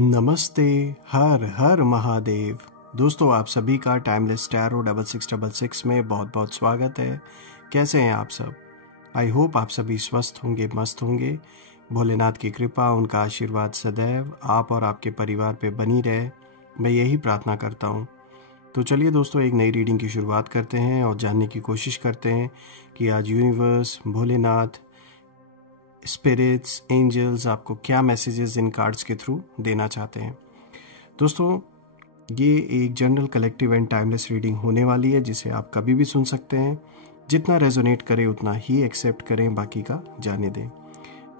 नमस्ते। हर हर महादेव। दोस्तों, आप सभी का टाइमलेस टैरो 6666 में बहुत बहुत स्वागत है। कैसे हैं आप सब? आई होप आप सभी स्वस्थ होंगे, मस्त होंगे। भोलेनाथ की कृपा, उनका आशीर्वाद सदैव आप और आपके परिवार पे बनी रहे, मैं यही प्रार्थना करता हूँ। तो चलिए दोस्तों, एक नई रीडिंग की शुरुआत करते हैं और जानने की कोशिश करते हैं कि आज यूनिवर्स, भोलेनाथ, स्पिरिट्स, एंजल्स आपको क्या मैसेजेस इन कार्ड्स के थ्रू देना चाहते हैं। दोस्तों, ये एक general, collective and timeless reading होने वाली है, जिसे आप कभी भी सुन सकते हैं। जितना रेजोनेट करे उतना ही एक्सेप्ट करें, बाकी का जाने दें।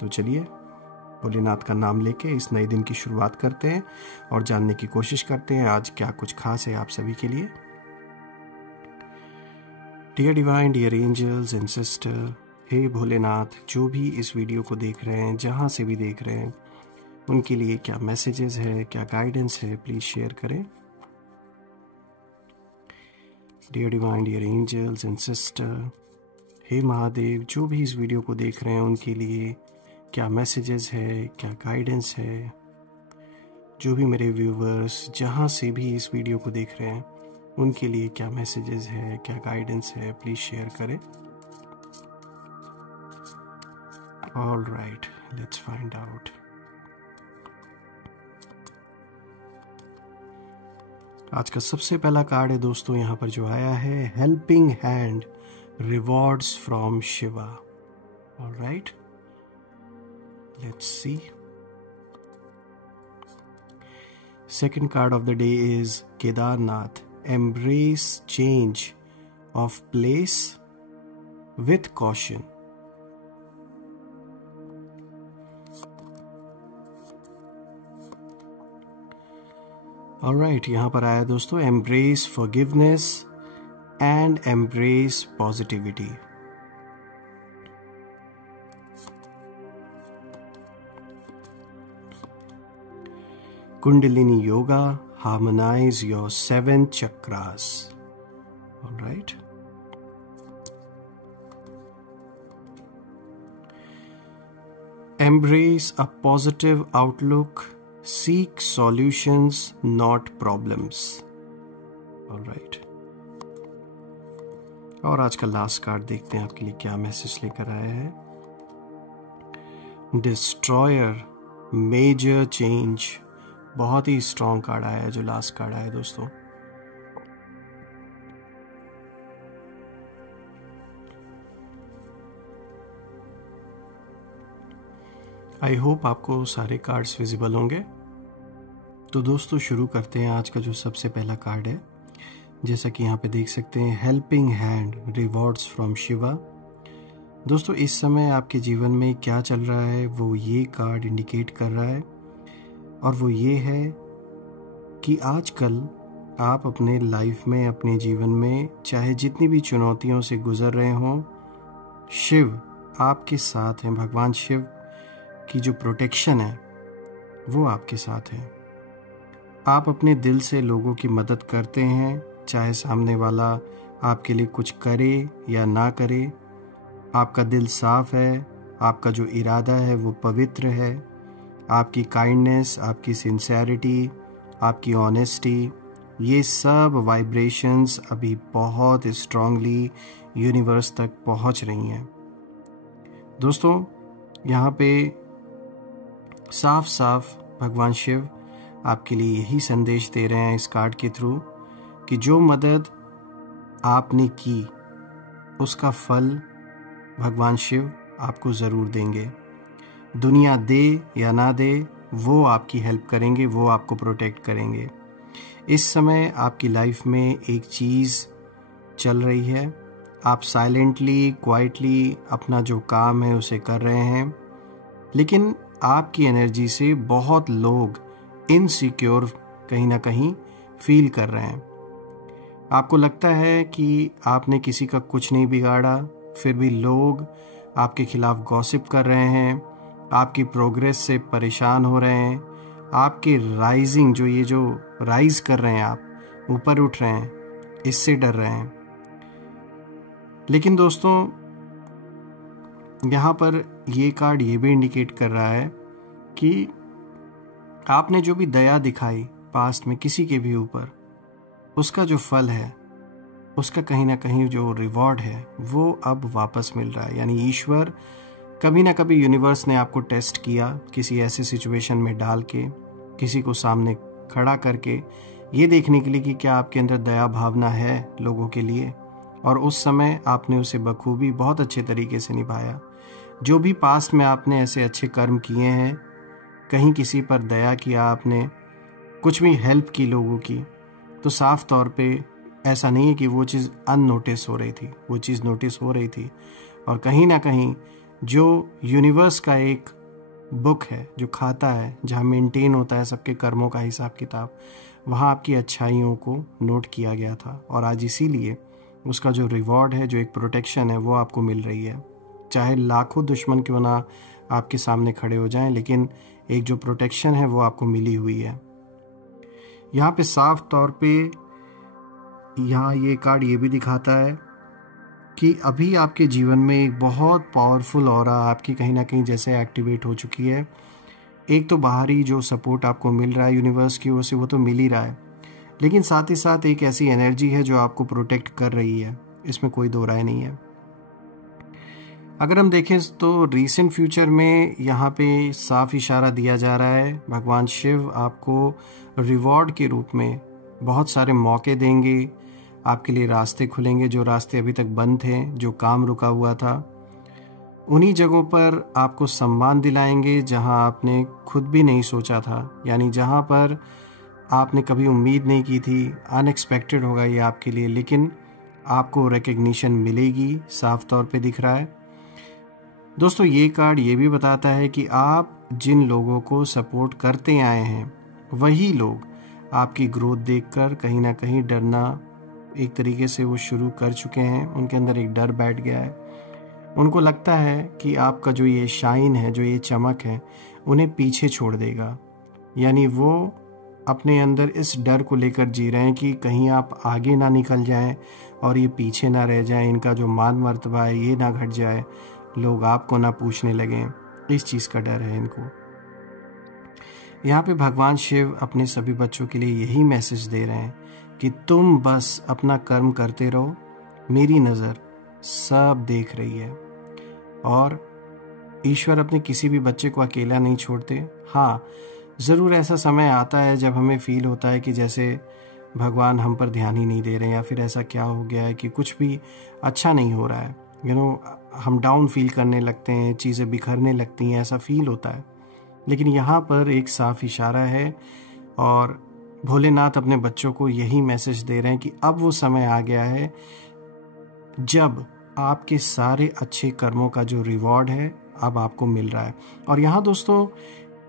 तो चलिए, भोलेनाथ का नाम लेके इस नए दिन की शुरुआत करते हैं और जानने की कोशिश करते हैं आज क्या कुछ खास है आप सभी के लिए। Dear divine, dear angels and sister, हे भोलेनाथ, जो भी इस वीडियो को देख रहे हैं, जहाँ से भी देख रहे हैं, उनके लिए क्या मैसेजेस है, क्या गाइडेंस है, प्लीज शेयर करें। Dear divine, dear angels and sister, हे महादेव, जो भी इस वीडियो को देख रहे हैं, उनके लिए क्या मैसेजेस है, क्या गाइडेंस है। जो भी मेरे व्यूवर्स जहाँ से भी इस वीडियो को देख रहे हैं, उनके लिए क्या मैसेजेस है, क्या गाइडेंस है, प्लीज शेयर करें। All right, let's find out. आज का सबसे पहला कार्ड है दोस्तों, यहाँ पर जो आया है, helping hand, rewards from Shiva. All right, let's see. Second card of the day is Kedarnath, embrace change of place with caution. Alright, यहाँ पर आया दोस्तों, embrace forgiveness and embrace positivity. Kundalini yoga, harmonise your 7 chakras. Alright, embrace a positive outlook, seek solutions not problems. All right. और आज का last card देखते हैं आपके लिए क्या मैसेज लेकर आया है। Destroyer, major change. बहुत ही स्ट्रॉन्ग कार्ड आया है जो लास्ट कार्ड आया है दोस्तों। आई होप आपको सारे कार्ड्स विजिबल होंगे। तो दोस्तों, शुरू करते हैं आज का जो सबसे पहला कार्ड है। जैसा कि यहाँ पे देख सकते हैं, helping hand, rewards from Shiva. दोस्तों, इस समय आपके जीवन में क्या चल रहा है वो ये कार्ड इंडिकेट कर रहा है, और वो ये है कि आजकल आप अपने लाइफ में, अपने जीवन में, चाहे जितनी भी चुनौतियों से गुजर रहे हों, शिव आपके साथ हैं। भगवान शिव की जो प्रोटेक्शन है वो आपके साथ है। आप अपने दिल से लोगों की मदद करते हैं, चाहे सामने वाला आपके लिए कुछ करे या ना करे। आपका दिल साफ है, आपका जो इरादा है वो पवित्र है। आपकी काइंडनेस, आपकी सिंसेरिटी, आपकी ऑनेस्टी, ये सब वाइब्रेशंस अभी बहुत स्ट्रांगली यूनिवर्स तक पहुंच रही हैं। दोस्तों, यहाँ पे साफ साफ भगवान शिव आपके लिए यही संदेश दे रहे हैं इस कार्ड के थ्रू कि जो मदद आपने की उसका फल भगवान शिव आपको ज़रूर देंगे। दुनिया दे या ना दे, वो आपकी हेल्प करेंगे, वो आपको प्रोटेक्ट करेंगे। इस समय आपकी लाइफ में एक चीज़ चल रही है। आप साइलेंटली, क्वाइटली अपना जो काम है उसे कर रहे हैं, लेकिन आपकी एनर्जी से बहुत लोग इनसिक्योर कहीं ना कहीं फील कर रहे हैं। आपको लगता है कि आपने किसी का कुछ नहीं बिगाड़ा, फिर भी लोग आपके खिलाफ गॉसिप कर रहे हैं, आपकी प्रोग्रेस से परेशान हो रहे हैं, आपके राइजिंग, जो राइज कर रहे हैं, आप ऊपर उठ रहे हैं, इससे डर रहे हैं। लेकिन दोस्तों, यहाँ पर ये कार्ड ये भी इंडिकेट कर रहा है कि आपने जो भी दया दिखाई पास्ट में किसी के भी ऊपर, उसका जो फल है, उसका कहीं ना कहीं जो रिवॉर्ड है वो अब वापस मिल रहा है। यानी ईश्वर कभी ना कभी, यूनिवर्स ने आपको टेस्ट किया किसी ऐसे सिचुएशन में डाल के, किसी को सामने खड़ा करके, ये देखने के लिए कि क्या आपके अंदर दया भावना है लोगों के लिए, और उस समय आपने उसे बखूबी बहुत अच्छे तरीके से निभाया। जो भी पास्ट में आपने ऐसे अच्छे कर्म किए हैं, कहीं किसी पर दया किया आपने, कुछ भी हेल्प की लोगों की, तो साफ तौर पे ऐसा नहीं है कि वो चीज़ अननोटिस हो रही थी, वो चीज़ नोटिस हो रही थी। और कहीं ना कहीं जो यूनिवर्स का एक बुक है, जो खाता है, जहाँ मेंटेन होता है सबके कर्मों का हिसाब किताब, वहाँ आपकी अच्छाइयों को नोट किया गया था। और आज इसीलिए उसका जो रिवॉर्ड है, जो एक प्रोटेक्शन है, वो आपको मिल रही है। चाहे लाखों दुश्मन क्यों ना आपके सामने खड़े हो जाएं, लेकिन एक जो प्रोटेक्शन है वो आपको मिली हुई है। यहाँ पे साफ तौर पे यहाँ ये कार्ड ये भी दिखाता है कि अभी आपके जीवन में एक बहुत पावरफुल ऑरा आपकी कहीं ना कहीं जैसे एक्टिवेट हो चुकी है। एक तो बाहरी जो सपोर्ट आपको मिल रहा है यूनिवर्स की ओर से, वो तो मिल ही रहा है, लेकिन साथ ही साथ एक ऐसी एनर्जी है जो आपको प्रोटेक्ट कर रही है, इसमें कोई दो राय नहीं है। अगर हम देखें तो रीसेंट फ्यूचर में यहाँ पे साफ इशारा दिया जा रहा है, भगवान शिव आपको रिवॉर्ड के रूप में बहुत सारे मौके देंगे, आपके लिए रास्ते खुलेंगे, जो रास्ते अभी तक बंद थे, जो काम रुका हुआ था, उन्हीं जगहों पर आपको सम्मान दिलाएंगे जहां आपने खुद भी नहीं सोचा था। यानी जहां पर आपने कभी उम्मीद नहीं की थी, अनएक्सपेक्टेड होगा ये आपके लिए, लेकिन आपको रिकग्निशन मिलेगी, साफ तौर पे दिख रहा है। दोस्तों, ये कार्ड ये भी बताता है कि आप जिन लोगों को सपोर्ट करते आए हैं, वही लोग आपकी ग्रोथ देखकर कहीं ना कहीं डरना एक तरीके से वो शुरू कर चुके हैं। उनके अंदर एक डर बैठ गया है। उनको लगता है कि आपका जो ये शाइन है, जो ये चमक है, उन्हें पीछे छोड़ देगा। यानी वो अपने अंदर इस डर को लेकर जी रहे हैं कि कहीं आप आगे ना निकल जाएं और ये पीछे ना रह जाएं, इनका जो मान मर्तबा है ये ना घट जाए, लोग आपको ना पूछने लगें, इस चीज़ का डर है इनको। यहाँ पे भगवान शिव अपने सभी बच्चों के लिए यही मैसेज दे रहे हैं कि तुम बस अपना कर्म करते रहो, मेरी नज़र सब देख रही है। और ईश्वर अपने किसी भी बच्चे को अकेला नहीं छोड़ते। हाँ, ज़रूर ऐसा समय आता है जब हमें फील होता है कि जैसे भगवान हम पर ध्यान ही नहीं दे रहे हैं, या फिर ऐसा क्या हो गया है कि कुछ भी अच्छा नहीं हो रहा है। हम डाउन फील करने लगते हैं, चीज़ें बिखरने लगती हैं, ऐसा फील होता है। लेकिन यहाँ पर एक साफ इशारा है और भोलेनाथ अपने बच्चों को यही मैसेज दे रहे हैं कि अब वो समय आ गया है जब आपके सारे अच्छे कर्मों का जो रिवॉर्ड है अब आपको मिल रहा है। और यहाँ दोस्तों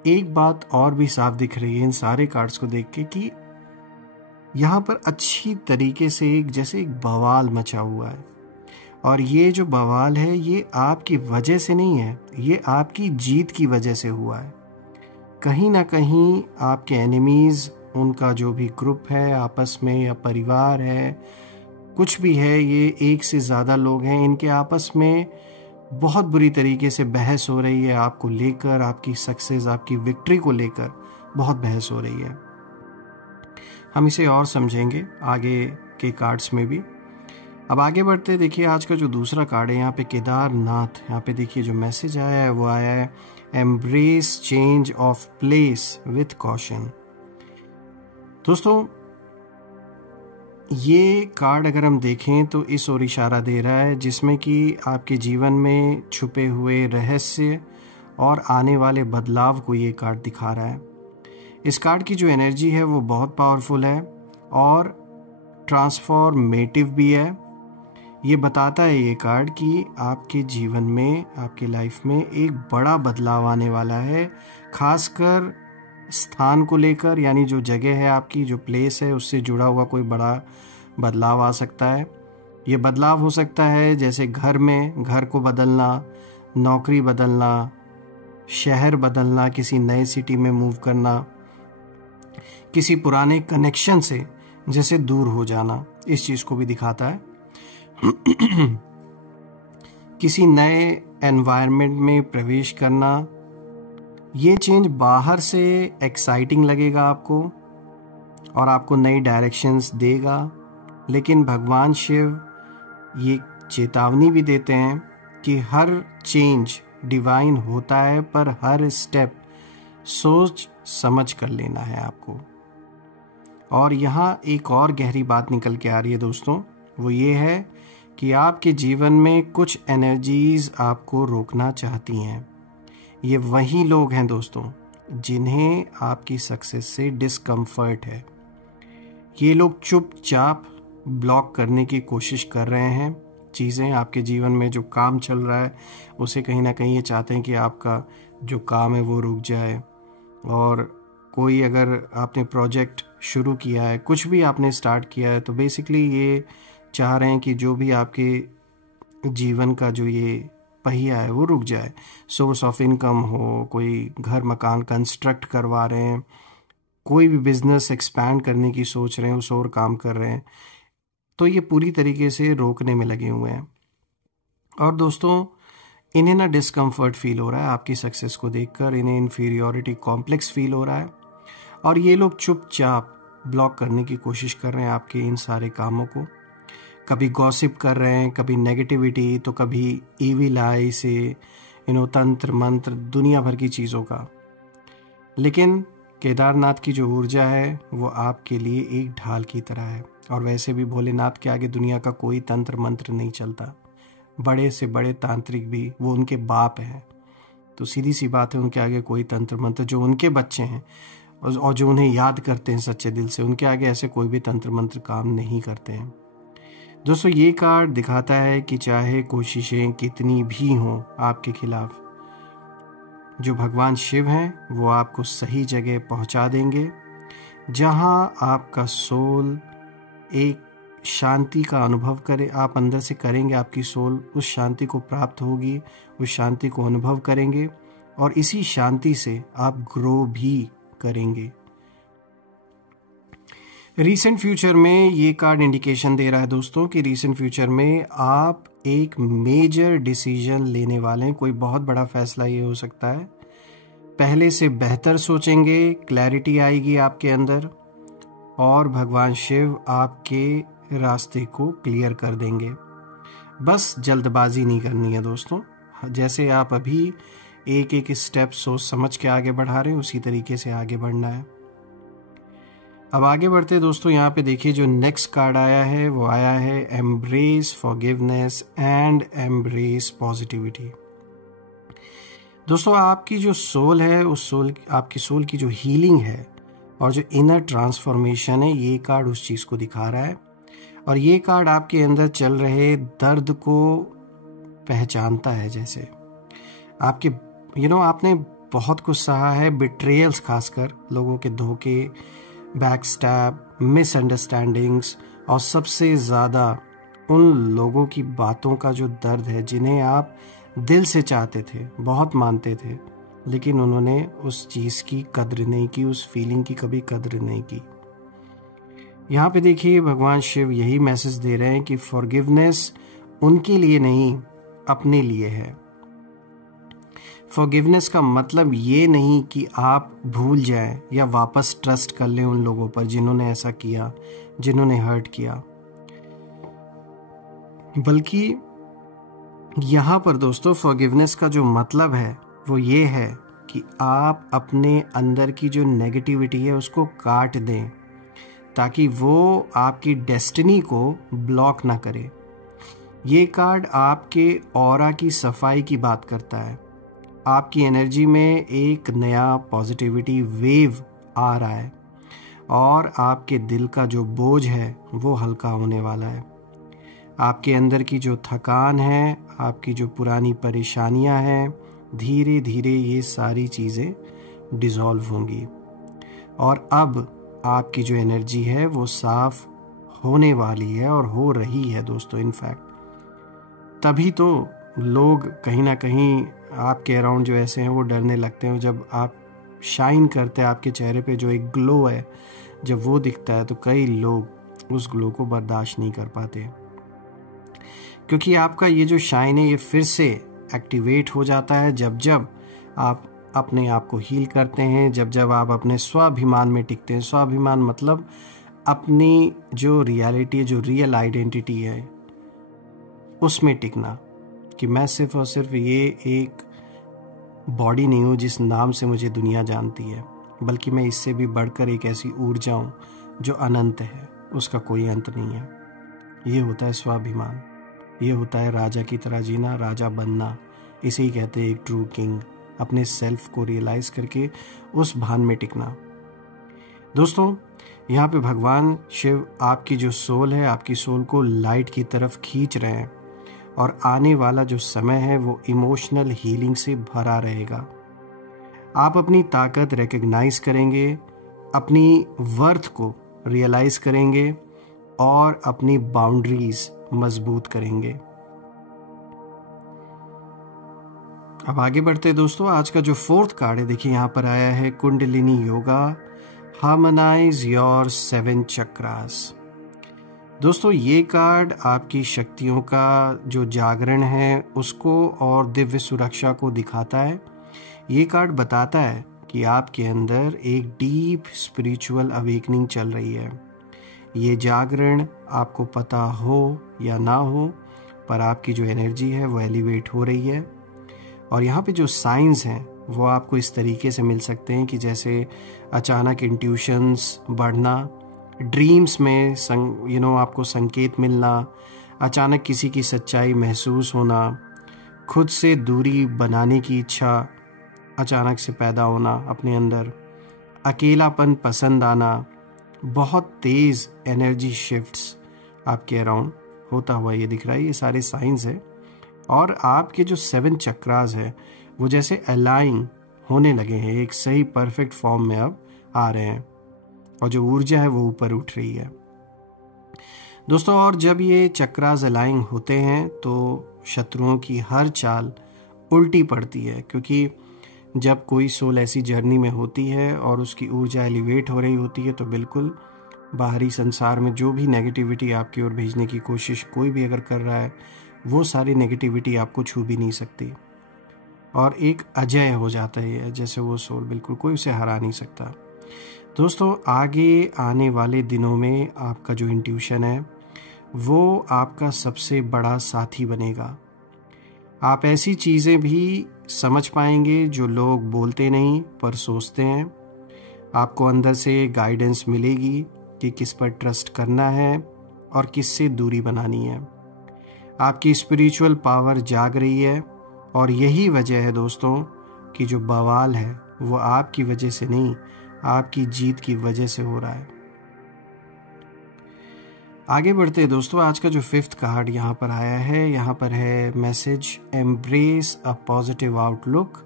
एक बात और भी साफ दिख रही है इन सारे कार्ड्स को देख के कि यहाँ पर अच्छी तरीके से एक बवाल मचा हुआ है। और ये जो बवाल है ये आपकी वजह से नहीं है, ये आपकी जीत की वजह से हुआ है। कहीं ना कहीं आपके एनिमीज़, उनका जो भी ग्रुप है आपस में, या परिवार है, कुछ भी है, ये एक से ज़्यादा लोग हैं, इनके आपस में बहुत बुरी तरीके से बहस हो रही है आपको लेकर, आपकी सक्सेस, आपकी विक्ट्री को लेकर बहुत बहस हो रही है। हम इसे और समझेंगे आगे के कार्ड्स में भी। अब आगे बढ़ते देखिए, आज का जो दूसरा कार्ड है यहाँ पे केदारनाथ, यहाँ पे देखिए जो मैसेज आया है वो आया है embrace change of place with caution. दोस्तों, ये कार्ड अगर हम देखें तो इस ओर इशारा दे रहा है जिसमें कि आपके जीवन में छुपे हुए रहस्य और आने वाले बदलाव को ये कार्ड दिखा रहा है। इस कार्ड की जो एनर्जी है वो बहुत पावरफुल है और ट्रांसफॉर्मेटिव भी है। ये बताता है ये कार्ड कि आपके जीवन में, आपके लाइफ में एक बड़ा बदलाव आने वाला है, खासकर स्थान को लेकर, यानी जो जगह है आपकी, जो प्लेस है, उससे जुड़ा हुआ कोई बड़ा बदलाव आ सकता है। ये बदलाव हो सकता है जैसे घर में, घर को बदलना, नौकरी बदलना, शहर बदलना, किसी नए सिटी में मूव करना, किसी पुराने कनेक्शन से जैसे दूर हो जाना, इस चीज़ को भी दिखाता है। किसी नए एनवायरनमेंट में प्रवेश करना, ये चेंज बाहर से एक्साइटिंग लगेगा आपको और आपको नई डायरेक्शंस देगा, लेकिन भगवान शिव ये चेतावनी भी देते हैं कि हर चेंज डिवाइन होता है, पर हर स्टेप सोच समझ कर लेना है आपको। और यहाँ एक और गहरी बात निकल के आ रही है दोस्तों, वो ये है कि आपके जीवन में कुछ एनर्जीज आपको रोकना चाहती हैं। ये वही लोग हैं दोस्तों जिन्हें आपकी सक्सेस से डिस्कम्फर्ट है। ये लोग चुपचाप ब्लॉक करने की कोशिश कर रहे हैं चीज़ें। आपके जीवन में जो काम चल रहा है उसे कहीं ना कहीं ये चाहते हैं कि आपका जो काम है वो रुक जाए। और कोई अगर आपने प्रोजेक्ट शुरू किया है, कुछ भी आपने स्टार्ट किया है, तो बेसिकली ये चाह रहे हैं कि जो भी आपके जीवन का जो ये पहिया है वो रुक जाए। सोर्स ऑफ इनकम हो, कोई घर मकान कंस्ट्रक्ट करवा रहे हैं, कोई भी बिजनेस एक्सपैंड करने की सोच रहे हैं, उस और काम कर रहे हैं, तो ये पूरी तरीके से रोकने में लगे हुए हैं। और दोस्तों इन्हें ना डिस्कम्फर्ट फील हो रहा है आपकी सक्सेस को देखकर, इन्हें इन्फीरियॉरिटी कॉम्प्लेक्स फील हो रहा है, और ये लोग चुपचाप ब्लॉक करने की कोशिश कर रहे हैं आपके इन सारे कामों को। कभी गॉसिप कर रहे हैं, कभी नेगेटिविटी, तो कभी ईविल आई से तंत्र मंत्र, दुनिया भर की चीज़ों का। लेकिन केदारनाथ की जो ऊर्जा है वो आपके लिए एक ढाल की तरह है। और वैसे भी भोलेनाथ के आगे दुनिया का कोई तंत्र मंत्र नहीं चलता। बड़े से बड़े तांत्रिक भी वो उनके बाप हैं, तो सीधी सी बात है, उनके आगे कोई तंत्र मंत्र, जो उनके बच्चे हैं और जो उन्हें याद करते हैं सच्चे दिल से, उनके आगे ऐसे कोई भी तंत्र मंत्र काम नहीं करते हैं। दोस्तों ये कार्ड दिखाता है कि चाहे कोशिशें कितनी भी हों आपके खिलाफ, जो भगवान शिव हैं वो आपको सही जगह पहुंचा देंगे, जहां आपका सोल एक शांति का अनुभव करे, आप अंदर से करेंगे, आपकी सोल उस शांति को प्राप्त होगी, उस शांति को अनुभव करेंगे, और इसी शांति से आप ग्रो भी करेंगे। रीसेंट फ्यूचर में ये कार्ड इंडिकेशन दे रहा है दोस्तों कि रीसेंट फ्यूचर में आप एक मेजर डिसीजन लेने वाले हैं। कोई बहुत बड़ा फैसला ये हो सकता है। पहले से बेहतर सोचेंगे, क्लैरिटी आएगी आपके अंदर, और भगवान शिव आपके रास्ते को क्लियर कर देंगे। बस जल्दबाजी नहीं करनी है दोस्तों। जैसे आप अभी एक एक स्टेप सोच समझ के आगे बढ़ा रहे हैं, उसी तरीके से आगे बढ़ना है। अब आगे बढ़ते दोस्तों, यहाँ पे देखिए जो नेक्स्ट कार्ड आया है वो आया है embrace forgiveness and embrace positivity. दोस्तों आपकी जो सोल है, उस सोल, आपकी सोल की जो हीलिंग है और जो इनर ट्रांसफॉर्मेशन है, ये कार्ड उस चीज़ को दिखा रहा है। और ये कार्ड आपके अंदर चल रहे दर्द को पहचानता है। जैसे आपके आपने बहुत कुछ सहा है, बिट्रेयल्स, खासकर लोगों के धोखे, बैकस्टैब, मिसअंडरस्टैंडिंग्स, और सबसे ज़्यादा उन लोगों की बातों का जो दर्द है जिन्हें आप दिल से चाहते थे, बहुत मानते थे, लेकिन उन्होंने उस चीज़ की कद्र नहीं की, उस फीलिंग की कभी कद्र नहीं की। यहाँ पे देखिए भगवान शिव यही मैसेज दे रहे हैं कि फॉरगिवनेस उनके लिए नहीं, अपने लिए है। फॉरगिवनेस का मतलब ये नहीं कि आप भूल जाएं या वापस ट्रस्ट कर लें उन लोगों पर जिन्होंने ऐसा किया, जिन्होंने हर्ट किया, बल्कि यहाँ पर दोस्तों फॉरगिवनेस का जो मतलब है वो ये है कि आप अपने अंदर की जो नेगेटिविटी है उसको काट दें, ताकि वो आपकी डेस्टिनी को ब्लॉक ना करे। ये कार्ड आपके ऑरा की सफाई की बात करता है। आपकी एनर्जी में एक नया पॉजिटिविटी वेव आ रहा है और आपके दिल का जो बोझ है वो हल्का होने वाला है। आपके अंदर की जो थकान है, आपकी जो पुरानी परेशानियां हैं, धीरे धीरे ये सारी चीज़ें डिसॉल्व होंगी और अब आपकी जो एनर्जी है वो साफ होने वाली है और हो रही है दोस्तों। इनफैक्ट तभी तो लोग कहीं ना कहीं आपके अराउंड जो ऐसे हैं वो डरने लगते हैं। जब आप शाइन करते हैं, आपके चेहरे पे जो एक ग्लो है जब वो दिखता है, तो कई लोग उस ग्लो को बर्दाश्त नहीं कर पाते, क्योंकि आपका ये जो शाइन है ये फिर से एक्टिवेट हो जाता है जब जब आप अपने आप को हील करते हैं जब जब आप अपने स्वाभिमान में टिकते हैं। स्वाभिमान मतलब अपनी जो रियलिटी है, जो रियल आइडेंटिटी है, उसमें टिकना, कि मैं सिर्फ और सिर्फ ये एक बॉडी नहीं हूँ जिस नाम से मुझे दुनिया जानती है, बल्कि मैं इससे भी बढ़कर एक ऐसी ऊर्जा हूँ जो अनंत है, उसका कोई अंत नहीं है। ये होता है स्वाभिमान, ये होता है राजा की तरह जीना, राजा बनना। इसे ही कहते हैं एक ट्रू किंग, अपने सेल्फ को रियलाइज करके उस भान में टिकना। दोस्तों, यहाँ पे भगवान शिव आपकी जो सोल है, आपकी सोल को लाइट की तरफ खींच रहे हैं, और आने वाला जो समय है वो इमोशनल हीलिंग से भरा रहेगा। आप अपनी ताकत रिकग्नाइज करेंगे, अपनी वर्थ को रियलाइज करेंगे और अपनी बाउंड्रीज मजबूत करेंगे। अब आगे बढ़ते हैं दोस्तों। आज का जो 4th कार्ड है, देखिए यहाँ पर आया है कुंडलिनी योगा, हार्मोनाइज योर 7 चक्रास। दोस्तों, ये कार्ड आपकी शक्तियों का जो जागरण है उसको और दिव्य सुरक्षा को दिखाता है। ये कार्ड बताता है कि आपके अंदर एक डीप स्पिरिचुअल अवेकनिंग चल रही है। ये जागरण, आपको पता हो या ना हो, पर आपकी जो एनर्जी है वो एलिवेट हो रही है। और यहाँ पे जो साइंस हैं वो आपको इस तरीके से मिल सकते हैं कि जैसे अचानक इंट्यूशंस बढ़ना, ड्रीम्स में आपको संकेत मिलना, अचानक किसी की सच्चाई महसूस होना, खुद से दूरी बनाने की इच्छा अचानक से पैदा होना अपने अंदर, अकेलापन पसंद आना, बहुत तेज़ एनर्जी शिफ्ट्स आपके अराउंड होता हुआ ये दिख रहा है। ये सारे साइंस है। और आपके जो 7 चक्रास है वो जैसे अलाइन होने लगे हैं, एक सही परफेक्ट फॉर्म में अब आ रहे हैं, और जो ऊर्जा है वो ऊपर उठ रही है दोस्तों। और जब ये चक्रास अलाइन होते हैं तो शत्रुओं की हर चाल उल्टी पड़ती है, क्योंकि जब कोई सोल ऐसी जर्नी में होती है और उसकी ऊर्जा एलिवेट हो रही होती है तो बिल्कुल बाहरी संसार में जो भी नेगेटिविटी आपकी ओर भेजने की कोशिश कोई भी अगर कर रहा है, वो सारी नेगेटिविटी आपको छू भी नहीं सकती, और एक अजय हो जाता है, जैसे वो सोल बिल्कुल कोई उसे हरा नहीं सकता। दोस्तों, आगे आने वाले दिनों में आपका जो इंट्यूशन है वो आपका सबसे बड़ा साथी बनेगा। आप ऐसी चीज़ें भी समझ पाएंगे जो लोग बोलते नहीं पर सोचते हैं। आपको अंदर से गाइडेंस मिलेगी कि किस पर ट्रस्ट करना है और किससे दूरी बनानी है। आपकी स्पिरिचुअल पावर जाग रही है, और यही वजह है दोस्तों कि जो बवाल है वो आपकी वजह से नहीं, आपकी जीत की वजह से हो रहा है। आगे बढ़ते हैं दोस्तों। आज का जो 5th कार्ड यहाँ पर आया है, यहाँ पर है message, embrace a positive outlook,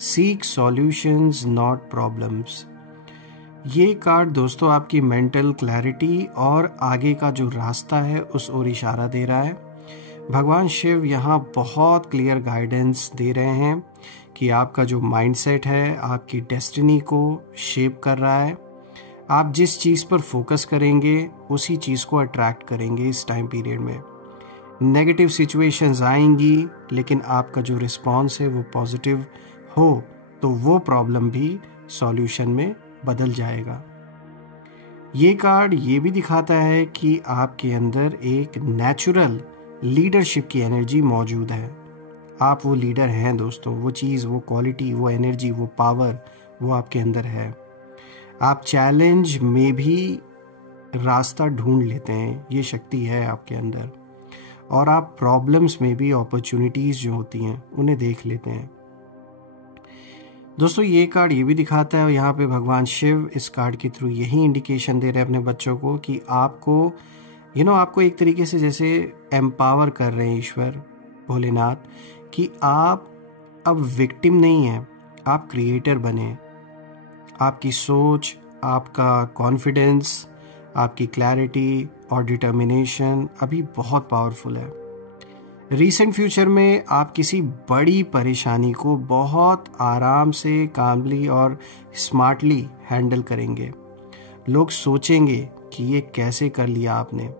seek solutions not problems. ये कार्ड दोस्तों आपकी मेंटल क्लैरिटी और आगे का जो रास्ता है उस ओर इशारा दे रहा है। भगवान शिव यहाँ बहुत क्लियर गाइडेंस दे रहे हैं कि आपका जो माइंडसेट है आपकी डेस्टिनी को शेप कर रहा है। आप जिस चीज़ पर फोकस करेंगे उसी चीज़ को अट्रैक्ट करेंगे। इस टाइम पीरियड में नेगेटिव सिचुएशंस आएंगी, लेकिन आपका जो रिस्पॉन्स है वो पॉजिटिव हो तो वो प्रॉब्लम भी सॉल्यूशन में बदल जाएगा। ये कार्ड ये भी दिखाता है कि आपके अंदर एक नेचुरल लीडरशिप की एनर्जी मौजूद है। आप वो लीडर हैं दोस्तों, वो चीज़, वो क्वालिटी, वो एनर्जी, वो पावर वो आपके अंदर है। आप चैलेंज में भी रास्ता ढूंढ लेते हैं, ये शक्ति है आपके अंदर। और आप प्रॉब्लम्स में भी अपॉर्चुनिटीज़ जो होती हैं उन्हें देख लेते हैं। दोस्तों, ये कार्ड ये भी दिखाता है, और यहाँ पे भगवान शिव इस कार्ड के थ्रू यही इंडिकेशन दे रहे हैं अपने बच्चों को कि आपको आपको एक तरीके से जैसे एम्पावर कर रहे हैं ईश्वर भोलेनाथ, कि आप अब विक्टिम नहीं हैं, आप क्रिएटर बने। आपकी सोच, आपका कॉन्फिडेंस, आपकी क्लैरिटी और डिटर्मिनेशन अभी बहुत पावरफुल है। रीसेंट फ्यूचर में आप किसी बड़ी परेशानी को बहुत आराम से, कामली और स्मार्टली हैंडल करेंगे। लोग सोचेंगे कि ये कैसे कर लिया आपने,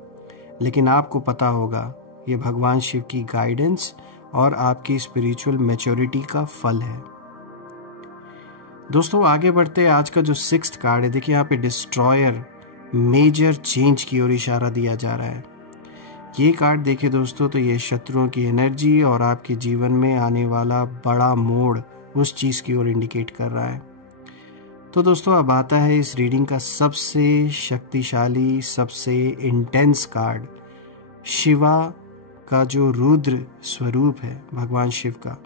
लेकिन आपको पता होगा ये भगवान शिव की गाइडेंस और आपकी स्पिरिचुअल मैच्योरिटी का फल है। दोस्तों आगे बढ़ते आज का जो 6th कार्ड है, देखिए यहाँ पे डिस्ट्रॉयर मेजर चेंज की ओर इशारा दिया जा रहा है। ये कार्ड देखिए दोस्तों, तो ये शत्रुओं की एनर्जी और आपके जीवन में आने वाला बड़ा मोड़ उस चीज़ की ओर इंडिकेट कर रहा है। तो दोस्तों अब आता है इस रीडिंग का सबसे शक्तिशाली, सबसे इंटेंस कार्ड, शिवा का जो रुद्र स्वरूप है, भगवान शिव का,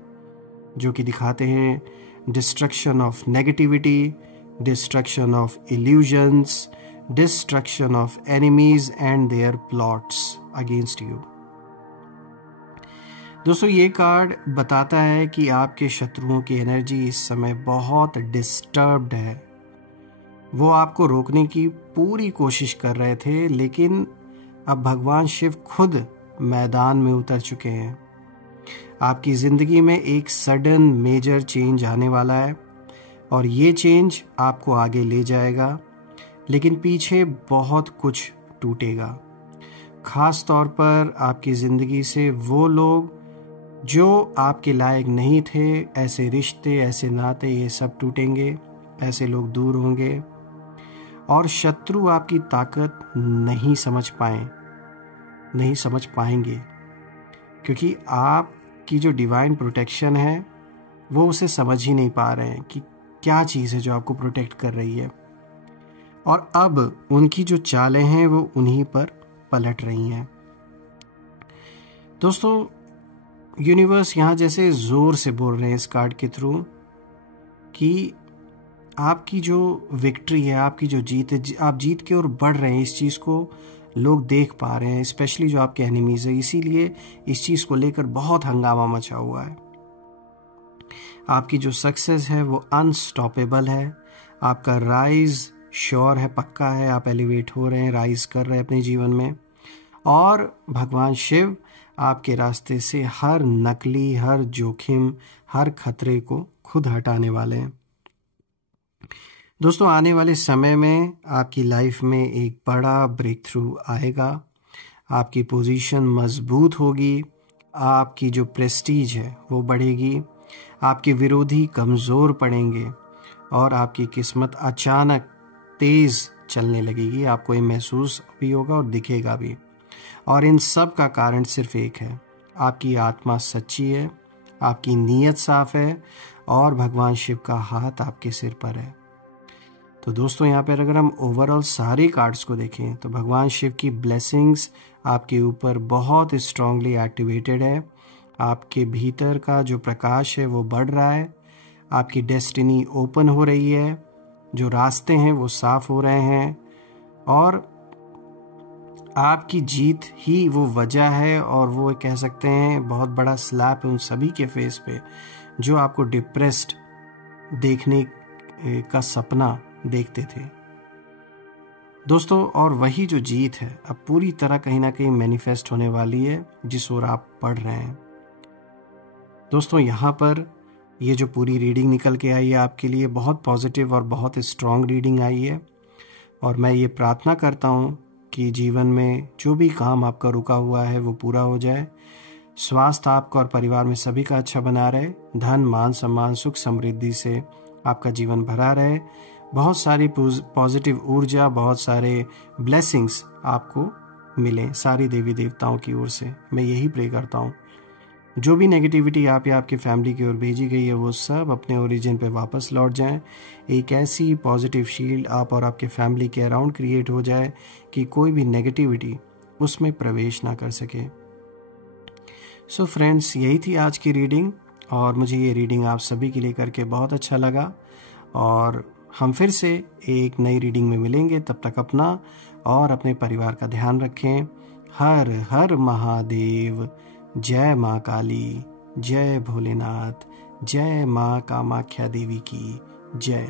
जो कि दिखाते हैं destruction of negativity, destruction of illusions, destruction of enemies and their plots against you. दोस्तों ये कार्ड बताता है कि आपके शत्रुओं की एनर्जी इस समय बहुत डिस्टर्ब्ड है। वो आपको रोकने की पूरी कोशिश कर रहे थे, लेकिन अब भगवान शिव खुद मैदान में उतर चुके हैं। आपकी ज़िंदगी में एक सडन मेजर चेंज आने वाला है और ये चेंज आपको आगे ले जाएगा, लेकिन पीछे बहुत कुछ टूटेगा। खास तौर पर आपकी ज़िंदगी से वो लोग जो आपके लायक नहीं थे, ऐसे रिश्ते, ऐसे नाते, ये सब टूटेंगे, ऐसे लोग दूर होंगे और शत्रु आपकी ताकत नहीं समझ पाएंगे, क्योंकि आपकी जो डिवाइन प्रोटेक्शन है वो उसे समझ ही नहीं पा रहे हैं कि क्या चीज़ है जो आपको प्रोटेक्ट कर रही है। और अब उनकी जो चालें हैं वो उन्हीं पर पलट रही हैं। दोस्तों यूनिवर्स यहाँ जैसे ज़ोर से बोल रहे हैं इस कार्ड के थ्रू कि आपकी जो विक्ट्री है, आपकी जो जीत है, आप जीत की ओर बढ़ रहे हैं। इस चीज़ को लोग देख पा रहे हैं, स्पेशली जो आपके एनिमीज है, इसीलिए इस चीज़ को लेकर बहुत हंगामा मचा हुआ है। आपकी जो सक्सेस है वो अनस्टॉपेबल है। आपका राइज श्योर है, पक्का है, आप एलिवेट हो रहे हैं, राइज कर रहे हैं अपने जीवन में। और भगवान शिव आपके रास्ते से हर नकली, हर जोखिम, हर खतरे को खुद हटाने वाले हैं। दोस्तों आने वाले समय में आपकी लाइफ में एक बड़ा ब्रेक थ्रू आएगा। आपकी पोजीशन मजबूत होगी, आपकी जो प्रेस्टीज है वो बढ़ेगी, आपके विरोधी कमज़ोर पड़ेंगे और आपकी किस्मत अचानक तेज़ चलने लगेगी। आपको ये महसूस भी होगा और दिखेगा भी। और इन सब का कारण सिर्फ एक है, आपकी आत्मा सच्ची है, आपकी नीयत साफ है और भगवान शिव का हाथ आपके सिर पर है। तो दोस्तों यहाँ पर अगर हम ओवरऑल सारे कार्ड्स को देखें तो भगवान शिव की ब्लेसिंग्स आपके ऊपर बहुत स्ट्रांगली एक्टिवेटेड है। आपके भीतर का जो प्रकाश है वो बढ़ रहा है, आपकी डेस्टिनी ओपन हो रही है, जो रास्ते हैं वो साफ हो रहे हैं और आपकी जीत ही वो वजह है और वो कह सकते हैं बहुत बड़ा स्लैप है उन सभी के फेस पे जो आपको डिप्रेस्ड देखने का सपना देखते थे। दोस्तों और वही जो जीत है अब पूरी तरह कहीं ना कहीं मैनिफेस्ट होने वाली है जिस ओर आप पढ़ रहे हैं। दोस्तों यहाँ पर ये जो पूरी रीडिंग निकल के आई है आपके लिए बहुत पॉजिटिव और बहुत स्ट्रांग रीडिंग आई है और मैं ये प्रार्थना करता हूँ कि जीवन में जो भी काम आपका रुका हुआ है वो पूरा हो जाए। स्वास्थ्य आपका और परिवार में सभी का अच्छा बना रहे, धन, मान, सम्मान, सुख, समृद्धि से आपका जीवन भरा रहे, बहुत सारी पॉजिटिव ऊर्जा, बहुत सारे ब्लेसिंग्स आपको मिले सारी देवी देवताओं की ओर से। मैं यही प्रे करता हूँ। जो भी नेगेटिविटी आप या आपकी फैमिली की ओर भेजी गई है वो सब अपने ओरिजिन पे वापस लौट जाएं। एक ऐसी पॉजिटिव शील्ड आप और आपके फैमिली के अराउंड क्रिएट हो जाए कि कोई भी नेगेटिविटी उसमें प्रवेश ना कर सके। सो फ्रेंड्स, यही थी आज की रीडिंग और मुझे ये रीडिंग आप सभी के लिए करके बहुत अच्छा लगा और हम फिर से एक नई रीडिंग में मिलेंगे। तब तक अपना और अपने परिवार का ध्यान रखें। हर हर महादेव। जय माँ काली, जय भोलेनाथ, जय माँ कामाख्या देवी की जय।